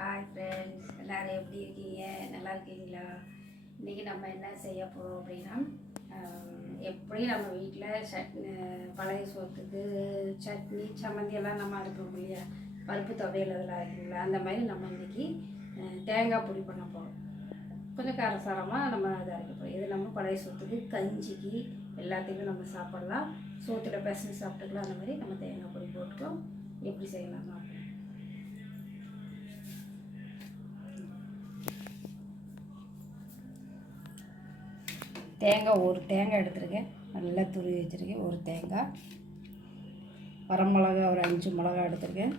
Hi friends, எல்லோரும் எப்படி இருக்கீங்க? நல்லா இருக்கீங்களா? இன்றைக்கி நம்ம என்ன செய்ய போகிறோம் அப்படின்னா, எப்படியும் நம்ம வீட்டில் பழைய சோத்துக்கு சட்னி சம்மந்தி எல்லாம் நம்ம அரைப்போம் இல்லையா, பருப்பு துவையல் அதெல்லாம் அரைக்கிறீங்களா, அந்த மாதிரி நம்ம இன்றைக்கி தேங்காய் பொடி பண்ண போகிறோம். கொஞ்சம் காரசாரமாக நம்ம அதை அரைக்க போகிறோம். இது நம்ம பழைய சோத்துக்கு கஞ்சிக்கு எல்லாத்தையும் நம்ம சாப்பிட்லாம், சோத்தில் பிசைஞ்சு சாப்பிட்டுக்கலாம். அந்த மாதிரி நம்ம தேங்காய் பொடி போட்டுக்கலாம். எப்படி செய்யலாம் அப்படின்னு தேங்காய், ஒரு தேங்காய் எடுத்துருக்கேன், நல்லா துருவி வச்சுருக்கேன். ஒரு தேங்காய், வரமிளகா ஒரு 5 மிளகா எடுத்துருக்கேன்.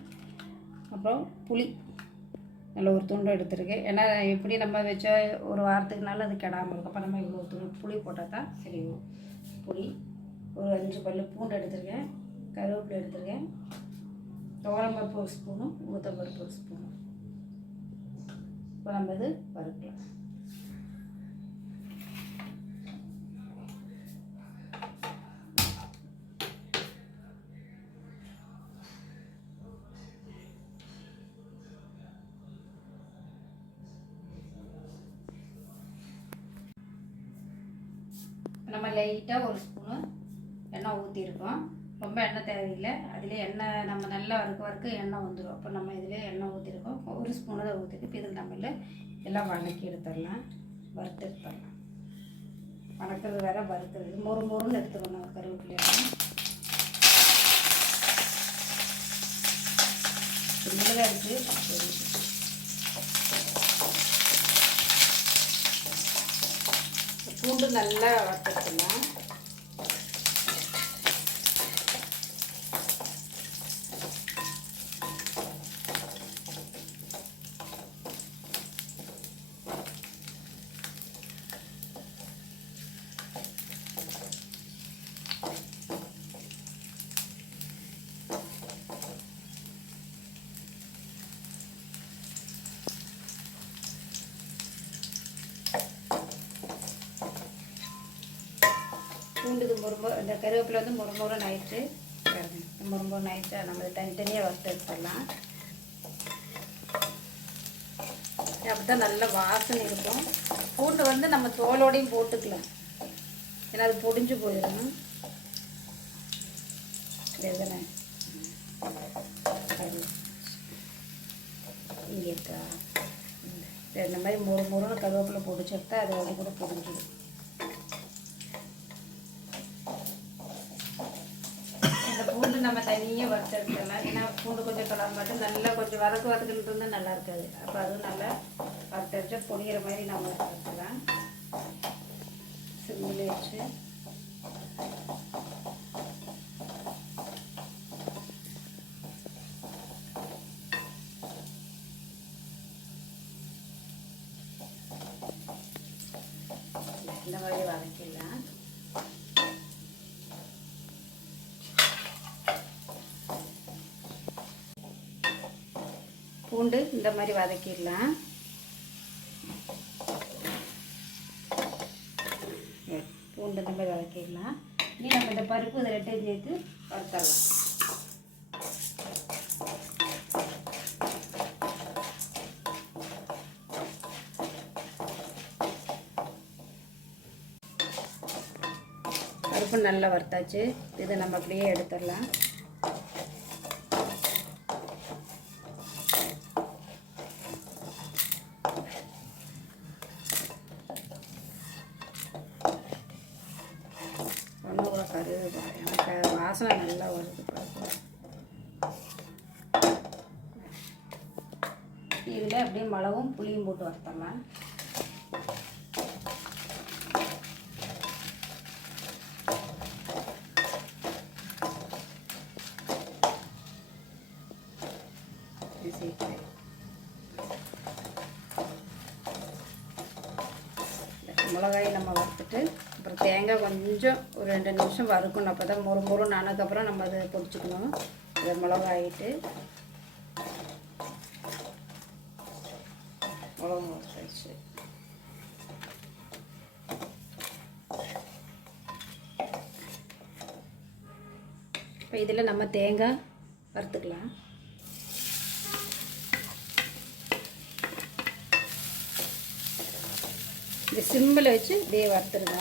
அப்புறம் புளி நல்ல ஒரு துண்டு எடுத்துருக்கேன். ஏன்னா எப்படி நம்ம வச்சா ஒரு வாரத்துக்குனால அது கெடாமல் இருக்கும். அப்போ நம்ம இவ்வளோ துண்டு புளி போட்டால் தான் சரி. புளி ஒரு 5 பல்லு பூண்டு எடுத்துருக்கேன். கருவேப்பிலை எடுத்துருக்கேன். துவரம்பருப்பு ஒரு ஸ்பூனும் உளுத்தம்பருப்பு ஒரு ஸ்பூனும். இப்போ நம்ம இது வறுக்கலாம். நம்ம லைட்டாக ஒரு ஸ்பூனு எண்ணெய் ஊற்றிருக்கோம். ரொம்ப எண்ணெய் தேவையில்லை. அதிலே எண்ணெய் நம்ம நல்லா வறுக்க எண்ணெய் வந்துடும். அப்போ நம்ம இதிலே எண்ணெய் ஊற்றிருக்கோம். ஒரு ஸ்பூனை தான் ஊற்றிட்டு இப்போ இதில் நம்ம எல்லாம் வதக்கி எடுத்துடலாம், வறுத்து எடுத்துடலாம். வதக்கிறது வேற, வறுக்கிறது மொறுன்னு எடுத்துக்கணும். கருவேப்பிலையெல்லாம் மிளகாய் இருக்குது. பூண்டு நல்லா வறுத்துக்கலாம். பூண்டுக்கு இந்த கருவேப்பிலை முறுமுறுன்னு ஆயிடுச்சு. முறுமுறுன்னு ஆயிடுச்சு. நம்ம தனித்தனியாக வறுத்து எடுத்துடலாம். அப்படி தான் நல்ல வாசனை இருக்கும். பூண்டு நம்ம தோலோடையும் போட்டுக்கலாம், ஏன்னா அது பொடிஞ்சு போயிடும். எதுனா இங்கே இருக்கா, இந்த மாதிரி முறுமுறுன்னு கருவேப்பிலை பொடிச்சு எடுத்தால் அது வந்து கூட பொடிஞ்சிடும். பூண்டு நம்ம தனியாக வறுத்து எடுத்துடலாம். ஏன்னா பூண்டு கொஞ்சம் கலர் மட்டும் நல்லா கொஞ்சம் வதக்கிட்டு இருந்தால் நல்லா இருக்காது. அப்போ அதுவும் நல்லா வறுத்து வச்சா பொடிகிற மாதிரி நம்ம வறுத்துக்கலாம். சிம்மில் வச்சு இந்த மாதிரி வதக்கிடலாம். பூண்டு இந்த மாதிரி வதக்கிடலாம். பூண்டு இந்த மாதிரி வதக்கிடலாம். இனி நம்ம இந்த பருப்பு இதை ரெட்டையும் சேர்த்து வறுத்தரலாம். பருப்பு நல்லா வறுத்தாச்சு. இதை நம்ம அப்படியே எடுத்துடலாம். எனக்கு வாசனை நல்லா வருது. இதில் அப்படியே மிளகும் புளியும் போட்டு வறுத்தலாம். மிளகாயை நம்ம வறுத்துட்டு அப்புறம் தேங்காய் கொஞ்சம் ஒரு 2 நிமிஷம் வறுக்கணும். அப்போ தான் முறுமுறுன்னு ஆனதுக்கப்புறம் நம்ம அதை பொடிச்சுக்கணும். இதை மிளகாயிட்டு மிளகு வறுத்தாச்சு. இப்போ இதில் நம்ம தேங்காய் வறுத்துக்கலாம். இந்த சிம்மில் வச்சு இப்படியே வறுத்துருங்க.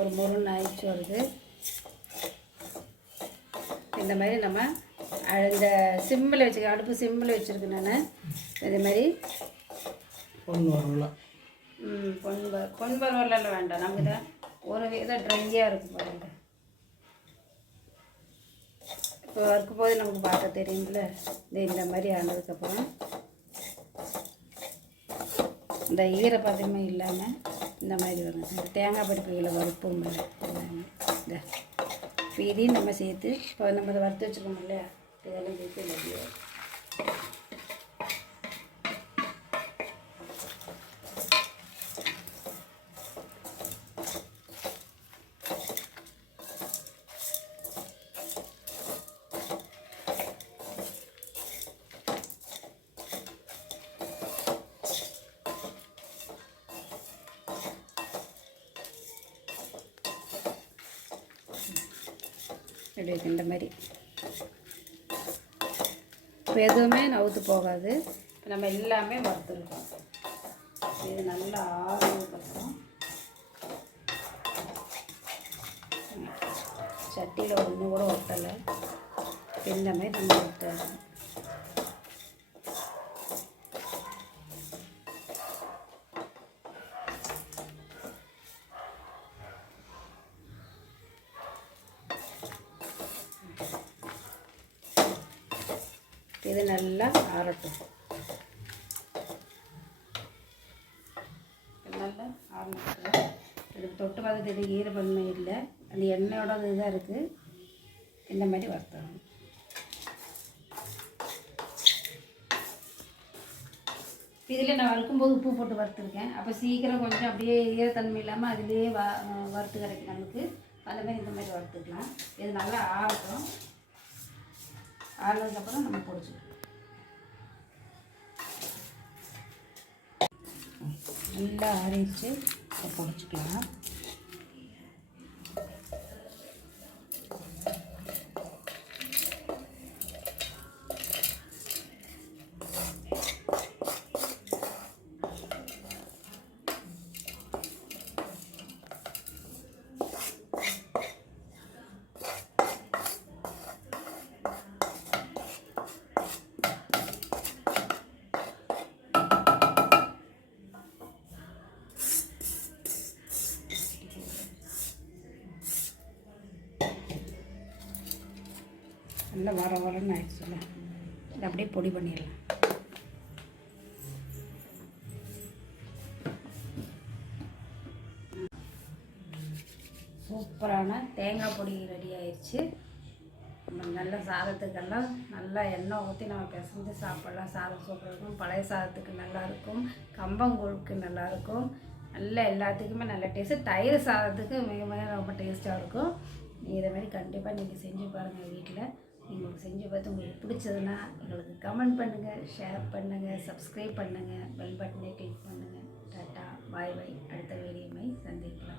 ஒரு முருன்னு ஆயிடுச்சு வருது. இந்த மாதிரி நம்ம இந்த சிம்மில் வச்சுக்க, அடுப்பு சிம்மில் வச்சுருக்கு. நான் இதே மாதிரி பொன் வறுவலாம் வேண்டாம், நமக்கு இதை ஒரு விதம் ட்ரையாக இருக்கும் பாருங்க. இப்போ வறுக்கும் போது நமக்கு பார்க்க தெரியும்ல. இந்த மாதிரி ஆனதுக்கப்புறம் இந்த ஈரப்பதமே இல்லாமல் இந்த மாதிரி வரும். இந்த தேங்காய் பருப்புகளை வறுப்போம் இல்லை இந்த இதையும் நம்ம சேர்த்து இப்போ நம்ம அதை வறுத்து வச்சுக்கோம் இல்லையா, இதெல்லாம் சேர்த்து இல்லை இப்படி இருக்கு. இந்த மாதிரி இப்போ எதுவுமே நவுத்து போகாது. இப்போ நம்ம எல்லாமே வறுத்துருக்கோம். இது நல்லா ஆறுனதுக்கப்புறம் சட்டியில் ஒன்று கூட ஒட்டலை. இந்த மாதிரி நம்ம வறுத்தோம். இது நல்லா ஆறட்டும். நல்லா ஆரம்பிச்சு இது தொட்டு பார்த்து இது ஈரப்பன்மை இல்லை, அந்த எண்ணெயோட இதுதான் இருக்குது. இந்த மாதிரி வறுத்தணும். இதில் நான் வறுக்கும்போது உப்பு போட்டு வறுத்துருக்கேன். அப்போ சீக்கிரம் கொஞ்சம் அப்படியே ஈரத்தன்மை இல்லாமல் அதிலே வறுத்து கிடைக்கும் நமக்கு. அந்த மாதிரி இந்த மாதிரி வறுத்துக்கலாம். இது நல்லா ஆறட்டும். ஆறுனதுக்கப்புறம் நம்ம பொடிச்சிக்கலாம். நல்லா ஆறிச்சு பொடிச்சிக்கலாம். நல்லா வரன்னு ஆயிடுச்சுல்ல, இதை அப்படியே பொடி பண்ணிடலாம். சூப்பரான தேங்காய் பொடி ரெடி ஆயிடுச்சு. நல்ல சாதத்துக்கெல்லாம் நல்லா எண்ணெய் ஊற்றி நம்ம பிசைஞ்சு சாப்பிட்லாம். சாதம் சூப்பராக இருக்கும். பழைய சாதத்துக்கு நல்லாயிருக்கும், கம்பங்கூழுக்கு நல்லாயிருக்கும். நல்ல எல்லாத்துக்குமே நல்ல டேஸ்ட்டு. தயிர் சாதத்துக்கு மிக மிக ரொம்ப டேஸ்ட்டாக இருக்கும். இதை மாதிரி கண்டிப்பாக நீங்கள் செஞ்சு பாருங்கள் வீட்டில். உங்களுக்கு செஞ்சு பார்த்து உங்களுக்கு பிடிச்சதுன்னா எங்களுக்கு கமெண்ட் பண்ணுங்கள், ஷேர் பண்ணுங்கள், சப்ஸ்கிரைப் பண்ணுங்கள், பெல் பட்டனை கிளிக் பண்ணுங்கள். டாட்டா, பாய் பாய். அடுத்த வீடியோவை சந்திக்கலாம்.